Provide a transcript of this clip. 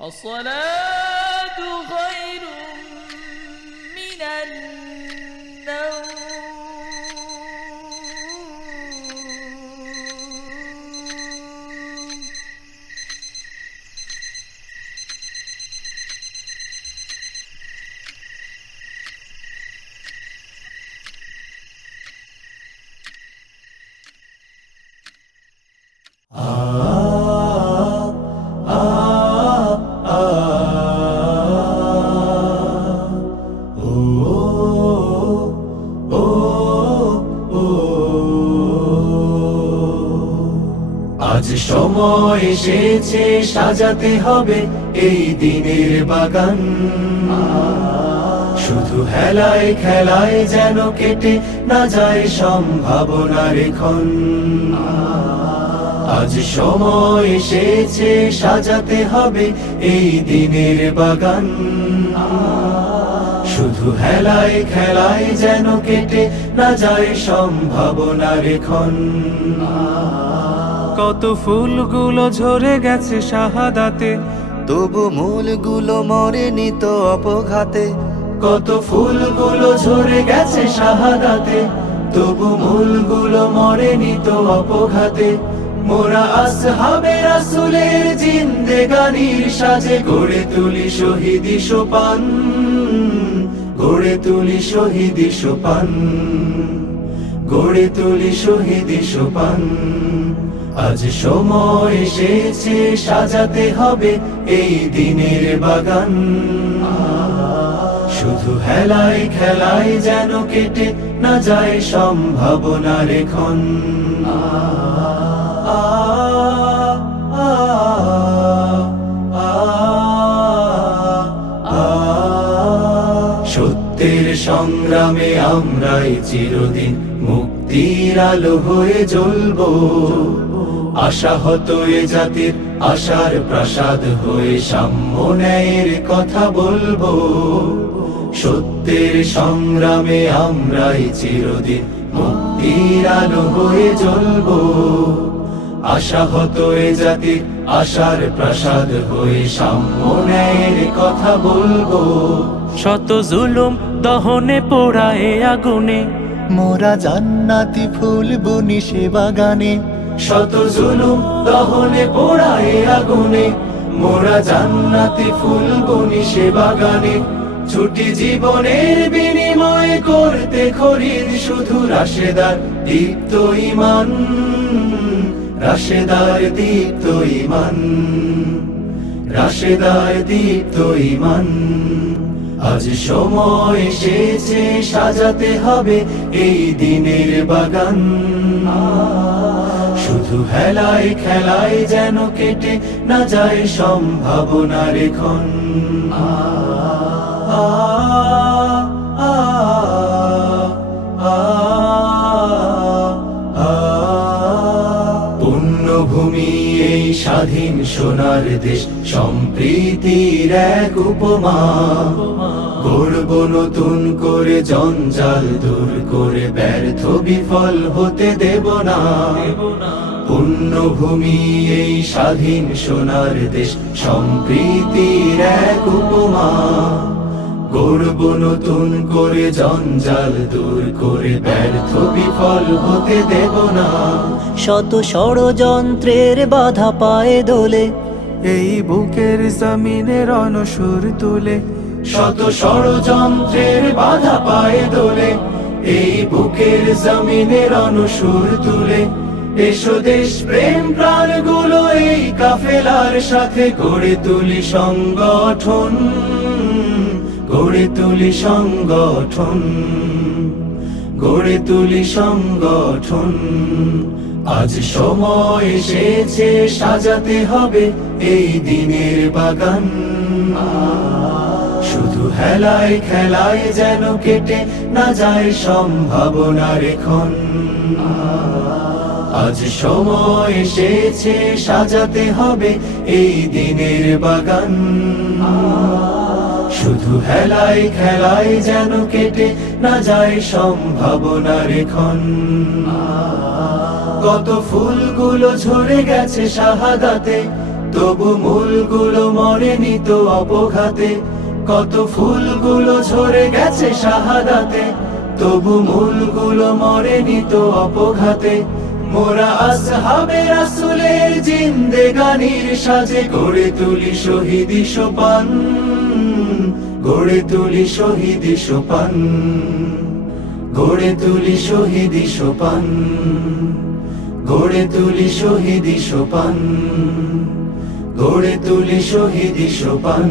الصلاة خير من النوم. আজ সময় এসেছে সাজাতে হবে এই দিনের বাগান, শুধু হেলায় খেলায় যেন কেটে না যায় সম্ভাবনার ক্ষণ। আজ সময় এসেছে সাজাতে হবে এই দিনের বাগান, শুধু হেলায় খেলায় যেন কেটে না যায় সম্ভাবনার ক্ষণ। কত ফুলগুলো ঝরে গেছে শাহাদাতে, তবু মূলগুলো মরেনি তো অপঘাতে। কত ফুলগুলো ঝরে গেছে শাহাদাতে, তবু মূলগুলো মরেনি তো অপঘাতে। মোরা আসহাবে রাসূলের জিন্দেগানির সাজে গড়ে তুলি শহীদি সোপান, গড়ে তুলি শহীদি সোপান, গড়ে তুলি শহীদি সোপান। আজ সময় এসেছে সাজাতে হবে এই দিনের বাগান, শুধু হেলায় খেলায় যেন কেটে না যায় সম্ভাবনার ক্ষণ। সত্যের সংগ্রামে আমরাই চিরদিন মুক্তির আলো হয়ে জ্বলবো, আশাহত এ জাতির আশার প্রাসাদ হয়ে সাম্য ন্যায়ের কথা বলবো। সত্যের সংগ্রামে আমরাই চিরদিন মুক্তির আলো হয়ে জ্বলবো, আশাহত এ জাতির আশার প্রাসাদ হয়ে সাম্য ন্যায়ের কথা বলবো। শত জুলুম দহনে পোড়ায় আগুনে, মোরা জান্নাতি ফুল বুনি সে বাগানে। শত জুলুম দহনে পোড়ায় আগুনে, মোরা জান্নাতি ফুল বুনি সে বাগানে। ছুটি জীবনের বিনিময় করতে খরিদ শুধু রাশেদার দীপ্ত ঈমান, রাশেদার দীপ্ত ঈমান, রাশেদার দীপ্ত ঈমান। আজ সময় এসেছে সাজাতে হবে এই দিনের বাগান, শুধু হেলায় খেলায় যেন কেটে না যায় সম্ভাবনার ক্ষণ। পুণ্যভূমি এই স্বাধীন সোনার দেশ, সম্প্রীতির এক উপমা। গড়ব নতুন করে জঞ্জাল দূর করে, ব্যর্থ বিফল হতে দেব না। পুণ্যভূমি এই স্বাধীন সোনার দেশ, সম্প্রীতির এক উপমা। গড়ব নতুন করে জঞ্জাল দূর করে, ব্যর্থ বিফল হতে দেব না। শত ষড়যন্ত্রের বাধা পায়ে দোলে, এই বুকের জমিনে রণসুর তুলে। শত ষড়যন্ত্রের বাধা পায়ে দোলে, এই বুকের জমিনে রণসুর তুলে। এসো দেশ প্রেম প্রাণগুলো এই কাফেলার সাথে গড়ে তুলি সংগঠন, গড়ে তুলি সংগঠন, গড়ে তুলি সংগঠন। আজ সময় এসেছে সাজাতে হবে এই দিনের বাগান, শুধু হেলায় খেলায় যেন কেটে না যায় সম্ভাবনার ক্ষণ। আজ সময় এসেছে সাজাতে হবে এই দিনের বাগান, শুধু হেলায় খেলায় যেন কেটে না যায় সম্ভাবনার ক্ষণ। কত ফুলগুলো ঝরে গেছে শাহাদাতে, তবু মূলগুলো মরেনি তো অপঘাতে, কত ফুলগুলো ঝরে গেছে শাহাদাতে, তবু মূলগুলো মরেনি তো অপঘাতে। মোরা আসহাবে রাসূলের জিন্দেগানির সাজে গড়ে তুলি শহীদি সোপান, গড়ে তুলি শহীদি সোপান, গড়ে তুলি শহীদি সোপান, গড়ে তুলি শহীদি সোপান, গড়ে তুলি শহীদি সোপান।